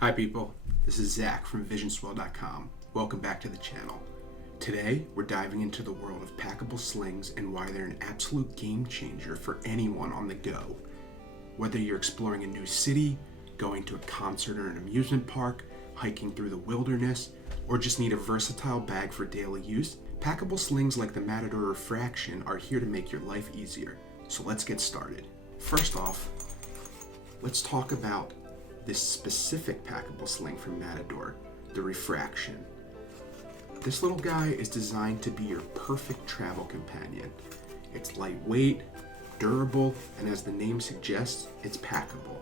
Hi people, this is Zach from visionswell.com. Welcome back to the channel. Today, we're diving into the world of packable slings and why they're an absolute game changer for anyone on the go. Whether you're exploring a new city, going to a concert or an amusement park, hiking through the wilderness, or just need a versatile bag for daily use, packable slings like the Matador Refraction are here to make your life easier. So let's get started. First off, let's talk about this specific packable sling from Matador, the Refraction. This little guy is designed to be your perfect travel companion. It's lightweight, durable, and as the name suggests, it's packable.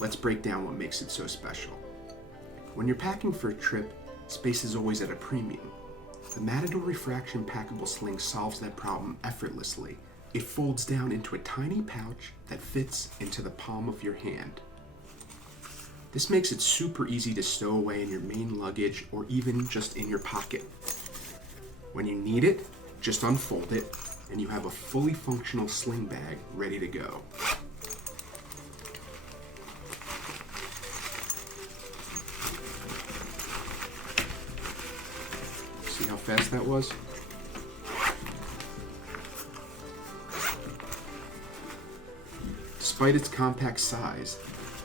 Let's break down what makes it so special. When you're packing for a trip, space is always at a premium. The Matador Refraction Packable Sling solves that problem effortlessly. It folds down into a tiny pouch that fits into the palm of your hand. This makes it super easy to stow away in your main luggage or even just in your pocket. When you need it, just unfold it and you have a fully functional sling bag ready to go. See how fast that was? Despite its compact size,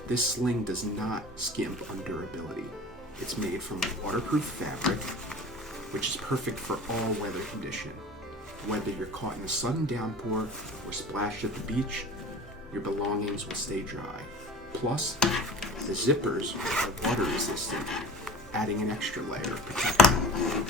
this sling does not skimp on durability. It's made from waterproof fabric, which is perfect for all weather condition. Whether you're caught in a sudden downpour or splashed at the beach, your belongings will stay dry. Plus, the zippers are water resistant, adding an extra layer of protection.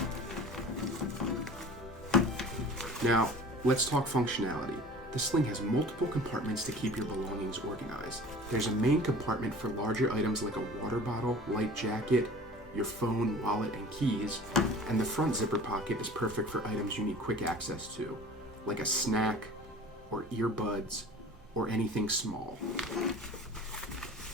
Now, let's talk functionality. The sling has multiple compartments to keep your belongings organized. There's a main compartment for larger items like a water bottle, light jacket, your phone, wallet, and keys, and the front zipper pocket is perfect for items you need quick access to, like a snack, or earbuds, or anything small.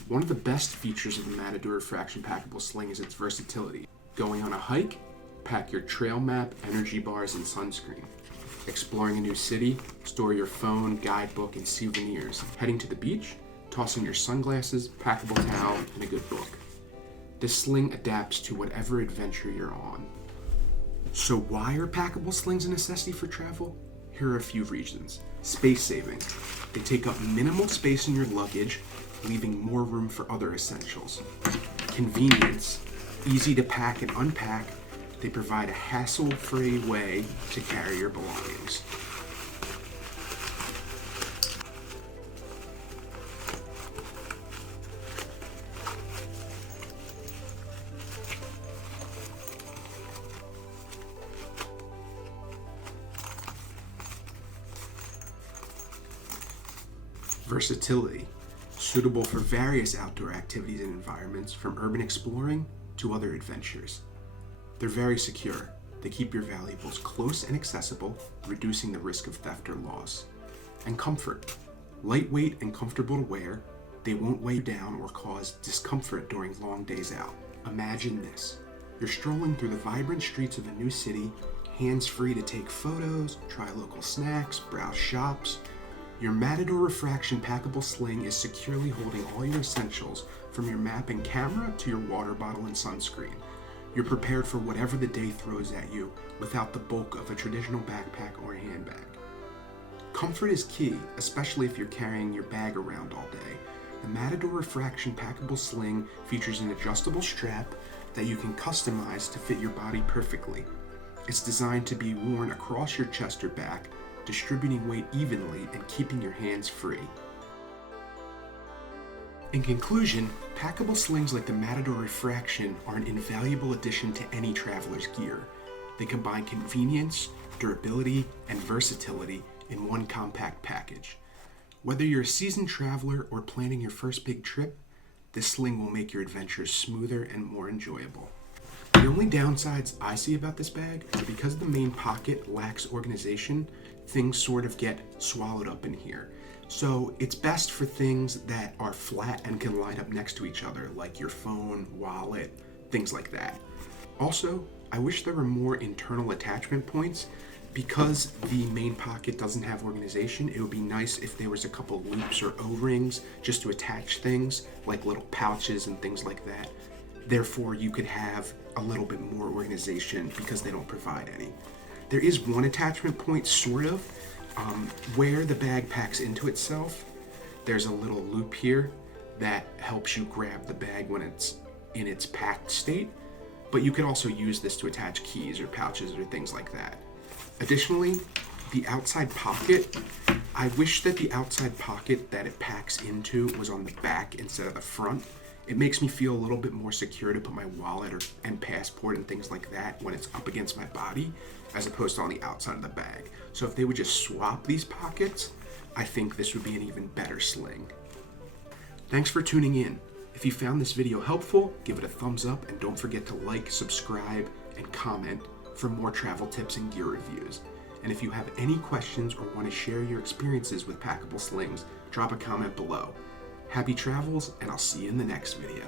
One of the best features of the Matador Refraction Packable Sling is its versatility. Going on a hike, pack your trail map, energy bars, and sunscreen. Exploring a new city, store your phone, guidebook, and souvenirs. Heading to the beach, toss in your sunglasses, packable towel, and a good book. This sling adapts to whatever adventure you're on. So why are packable slings a necessity for travel? Here are a few reasons. Space saving. They take up minimal space in your luggage, leaving more room for other essentials. Convenience. Easy to pack and unpack. They provide a hassle-free way to carry your belongings. Versatility. Suitable for various outdoor activities and environments, from urban exploring to other adventures. They're very secure. They keep your valuables close and accessible, reducing the risk of theft or loss. And comfort. Lightweight and comfortable to wear, they won't weigh you down or cause discomfort during long days out. Imagine this. You're strolling through the vibrant streets of a new city, hands-free to take photos, try local snacks, browse shops. Your Matador Refraction Packable Sling is securely holding all your essentials, from your map and camera to your water bottle and sunscreen. You're prepared for whatever the day throws at you without the bulk of a traditional backpack or handbag. Comfort is key, especially if you're carrying your bag around all day. The Matador Refraction Packable Sling features an adjustable strap that you can customize to fit your body perfectly. It's designed to be worn across your chest or back, distributing weight evenly and keeping your hands free. In conclusion, packable slings like the Matador Refraction are an invaluable addition to any traveler's gear. They combine convenience, durability, and versatility in one compact package. Whether you're a seasoned traveler or planning your first big trip, this sling will make your adventures smoother and more enjoyable. The only downsides I see about this bag are because the main pocket lacks organization, things sort of get swallowed up in here. So it's best for things that are flat and can line up next to each other, like your phone, wallet, things like that. Also, I wish there were more internal attachment points Because the main pocket doesn't have organization, it would be nice if there was a couple loops or O-rings just to attach things, like little pouches and things like that. Therefore, you could have a little bit more organization because they don't provide any. There is one attachment point, sort of, where the bag packs into itself. There's a little loop here that helps you grab the bag when it's in its packed state, but you could also use this to attach keys or pouches or things like that. Additionally, the outside pocket, I wish that the outside pocket that it packs into was on the back instead of the front. It makes me feel a little bit more secure to put my wallet and passport and things like that when it's up against my body, as opposed to on the outside of the bag. So if they would just swap these pockets, I think this would be an even better sling. Thanks for tuning in. If you found this video helpful, give it a thumbs up and don't forget to like, subscribe, and comment for more travel tips and gear reviews. And if you have any questions or want to share your experiences with packable slings, drop a comment below. Happy travels, and I'll see you in the next video.